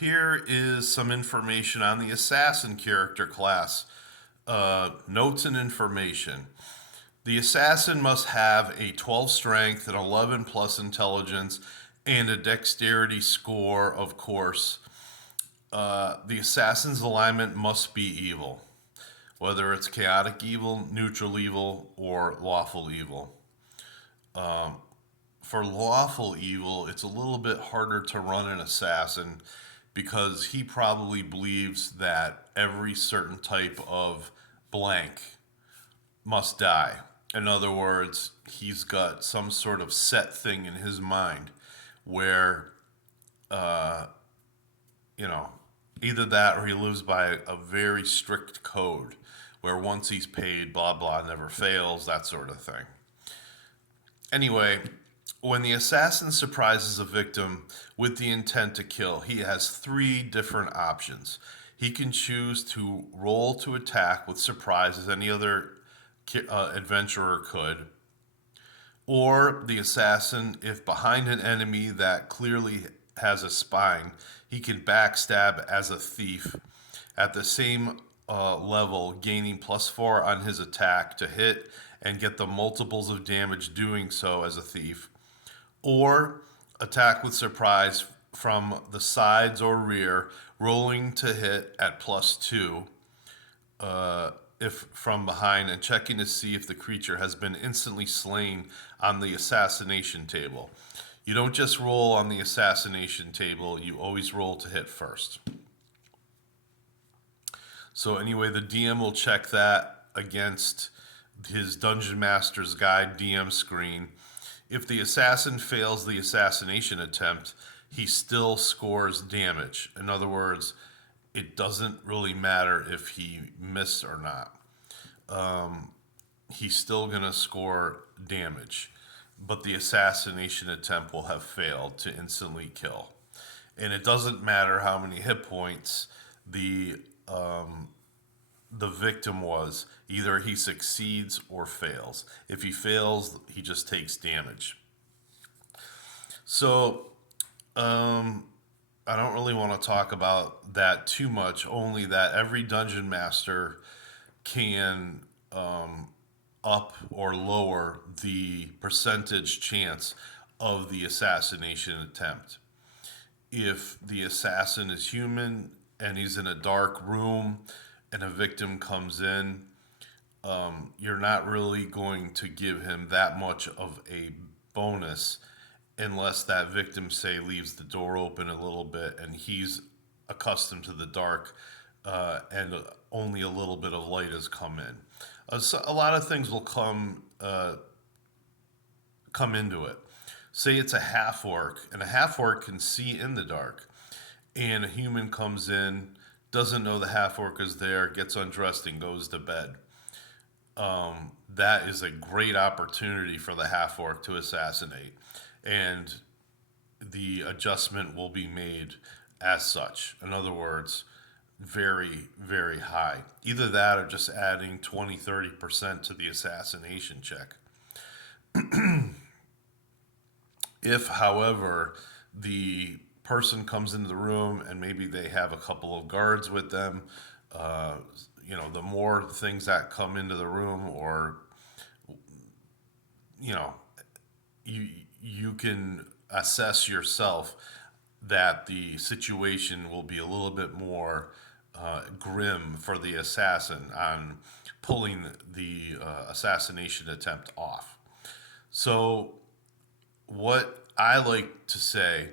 Here is some information on the assassin character class. Notes and information. The assassin must have a 12 strength, an 11 plus intelligence, and a dexterity score, of course. The assassin's alignment must be evil, whether it's chaotic evil, neutral evil, or lawful evil. For lawful evil, it's a little bit harder to run an assassin because he probably believes that every certain type of blank must die. In other words, he's got some sort of set thing in his mind where, uh, you know, either that or he lives by a very strict code where once he's paid, blah, blah, never fails, that sort of thing. Anyway, when the assassin surprises a victim with the intent to kill, he has three different options. He can choose to roll to attack with surprise, as any other adventurer could, or the assassin, if behind an enemy that clearly has a spine, he can backstab as a thief at the same level, gaining +4 on his attack to hit and get the multiples of damage doing so as a thief, or attack with surprise from the sides or rear, rolling to hit at +2 if from behind, and checking to see if the creature has been instantly slain on the assassination table. You don't just roll on the assassination table, you always roll to hit first. So anyway, the DM will check that against his Dungeon Master's Guide DM screen. If the assassin fails the assassination attempt, he still scores damage. In other words, it doesn't really matter if he missed or not. He's still going to score damage, but the assassination attempt will have failed to instantly kill. And it doesn't matter how many hit points the victim was. Either he succeeds or fails. If he fails, he just takes damage. So, I don't really want to talk about that too much, only that every dungeon master can up or lower the percentage chance of the assassination attempt. If the assassin is human and he's in a dark room and a victim comes in, you're not really going to give him that much of a bonus unless that victim, say, leaves the door open a little bit and he's accustomed to the dark, and only a little bit of light has come in. So a lot of things will come into it. Say it's a half orc, and a half orc can see in the dark, and a human comes in, doesn't know the half orc is there, gets undressed, and goes to bed. That is a great opportunity for the half orc to assassinate, and the adjustment will be made as such. In other words, very, very high. Either that or just adding 20-30% to the assassination check. If, however, the person comes into the room and maybe they have a couple of guards with them, uh, the more things that come into the room, or you know, you you can assess yourself that the situation will be a little bit more grim for the assassin on pulling the assassination attempt off. So, what I like to say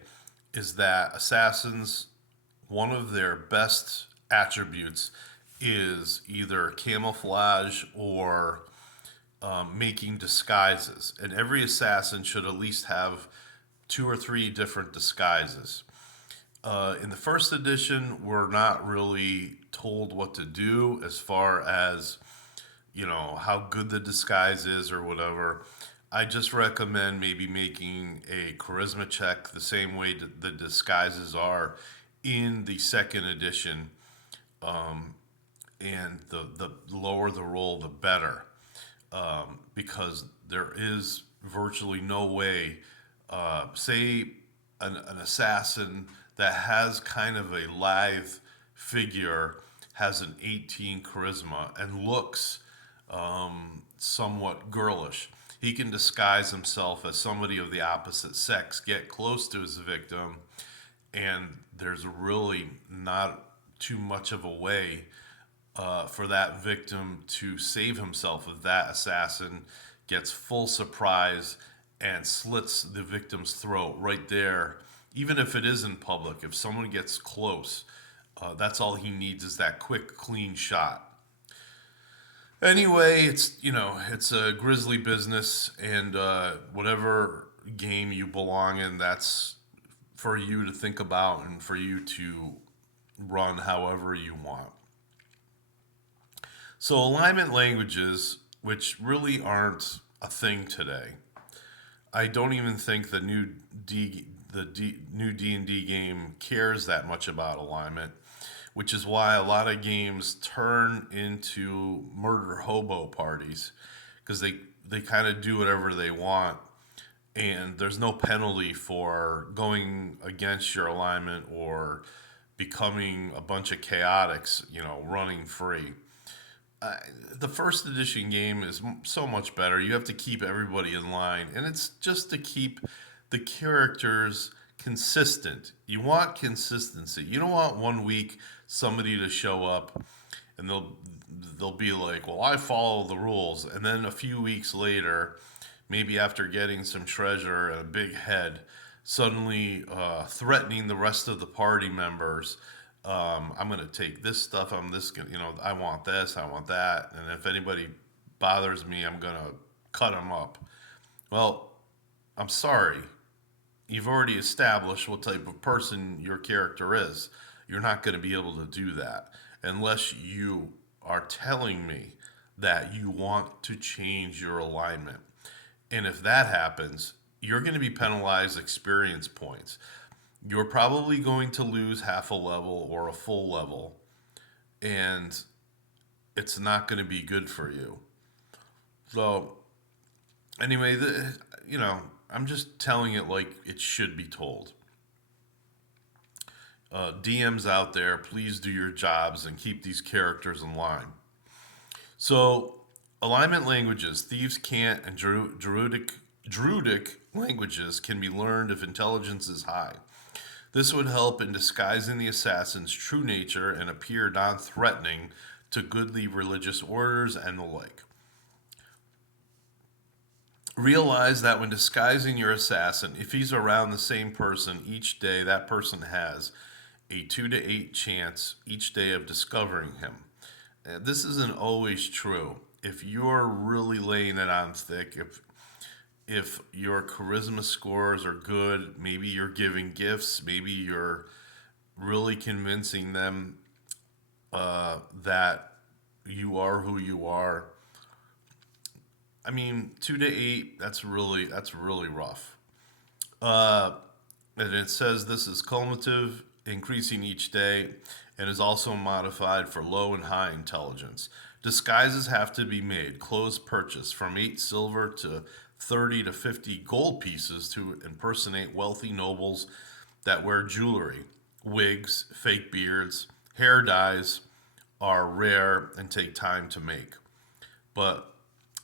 is that assassins, one of their best attributes is either camouflage or making disguises. And every assassin should at least have two or three different disguises. In the first edition, we're not really told what to do as far as, how good the disguise is or whatever. I just recommend maybe making a charisma check the same way that the disguises are in the second edition. And the lower the roll, the better. Because there is virtually no way, say, an assassin that has kind of a lithe figure, has an 18 charisma, and looks somewhat girlish. He can disguise himself as somebody of the opposite sex, get close to his victim, and there's really not too much of a way for that victim to save himself if that assassin gets full surprise and slits the victim's throat right there. Even if it is in public, if someone gets close, that's all he needs is that quick, clean shot. Anyway, it's a grisly business, and whatever game you belong in, that's for you to think about and for you to run however you want. So alignment languages, which really aren't a thing today. I don't even think new D&D game cares that much about alignment, which is why a lot of games turn into murder hobo parties because they kind of do whatever they want, and there's no penalty for going against your alignment or becoming a bunch of chaotics, running free. uh, the first edition game is so much better. You have to keep everybody in line, and it's just to keep the characters consistent. You want consistency. You don't want one week somebody to show up and they'll be like, "Well, I follow the rules," and then a few weeks later, maybe after getting some treasure and a big head, suddenly threatening the rest of the party members. I'm going to take this stuff. I'm this, I want this, I want that. And if anybody bothers me, I'm going to cut them up. Well, I'm sorry. You've already established what type of person your character is. You're not going to be able to do that unless you are telling me that you want to change your alignment. And if that happens, you're going to be penalized experience points. You're probably going to lose half a level or a full level, and it's not going to be good for you. So, anyway, I'm just telling it like it should be told. DMs out there, please do your jobs and keep these characters in line. So, alignment languages, thieves can't, and druidic languages can be learned if intelligence is high. This would help in disguising the assassin's true nature and appear non threatening to goodly religious orders and the like. Realize that when disguising your assassin, if he's around the same person each day, that person has a 2 to 8 chance each day of discovering him. This isn't always true. If you're really laying it on thick, if your charisma scores are good, maybe you're giving gifts, maybe you're really convincing them that you are who you are. I mean, 2 to 8, that's really rough. Uh, and it says this is cumulative, increasing each day, and is also modified for low and high intelligence. Disguises have to be made, clothes purchased from 8 silver to 30 to 50 gold pieces to impersonate wealthy nobles that wear jewelry. Wigs, fake beards, hair dyes are rare and take time to make. But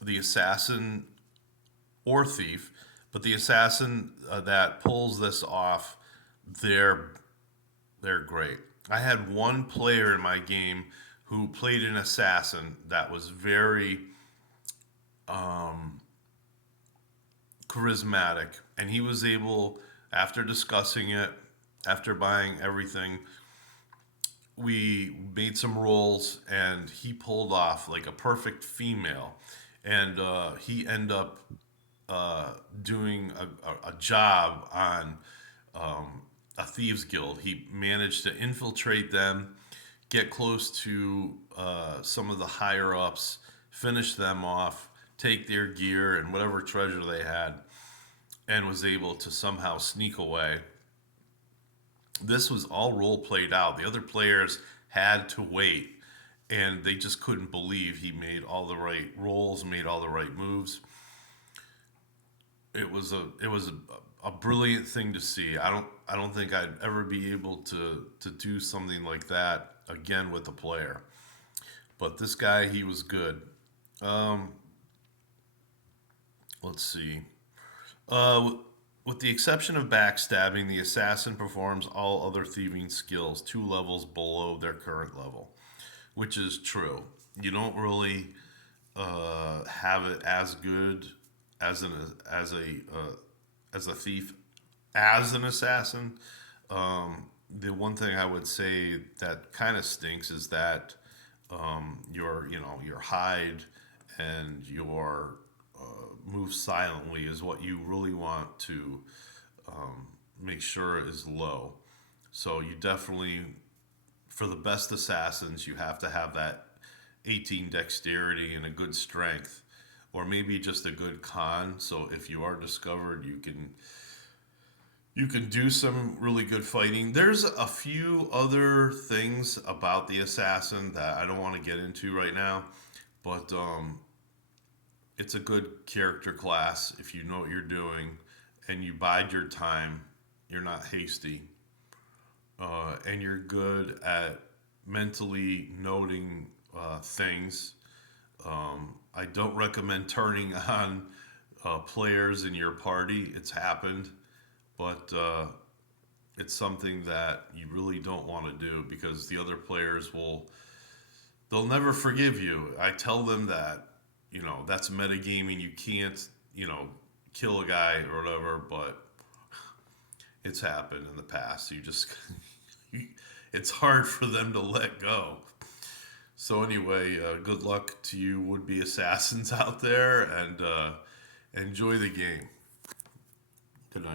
the assassin or thief, but the assassin that pulls this off, they're they're great. I had one player in my game who played an assassin that was very charismatic, and he was able, after discussing it, after buying everything, we made some rolls, and he pulled off like a perfect female, and he ended up doing a job on a thieves guild. He managed to infiltrate them, get close to some of the higher ups, finish them off, take their gear and whatever treasure they had, and was able to somehow sneak away. This was all role played out. The other players had to wait, and they just couldn't believe he made all the right rolls, made all the right moves. It was a brilliant thing to see. I don't think I'd ever be able to do something like that again with a player. But this guy, he was good. Um, let's see. Uh, with the exception of backstabbing, the assassin performs all other thieving skills 2 levels below their current level, which is true. You don't really have it as good as an as a thief as an assassin. The one thing I would say that kind of stinks is that your hide and your move silently is what you really want to make sure is low. So you definitely, for the best assassins, you have to have that 18 dexterity and a good strength, or maybe just a good con. So if you are discovered, you can do some really good fighting. There's a few other things about the assassin that I don't want to get into right now, but it's a good character class if you know what you're doing and you bide your time. You're not hasty, and you're good at mentally noting things. I don't recommend turning on players in your party. It's happened, but it's something that you really don't want to do because the other players they'll never forgive you. I tell them that, that's metagaming. You can't, kill a guy or whatever, but it's happened in the past. You just, it's hard for them to let go. So anyway, good luck to you would-be assassins out there, and enjoy the game.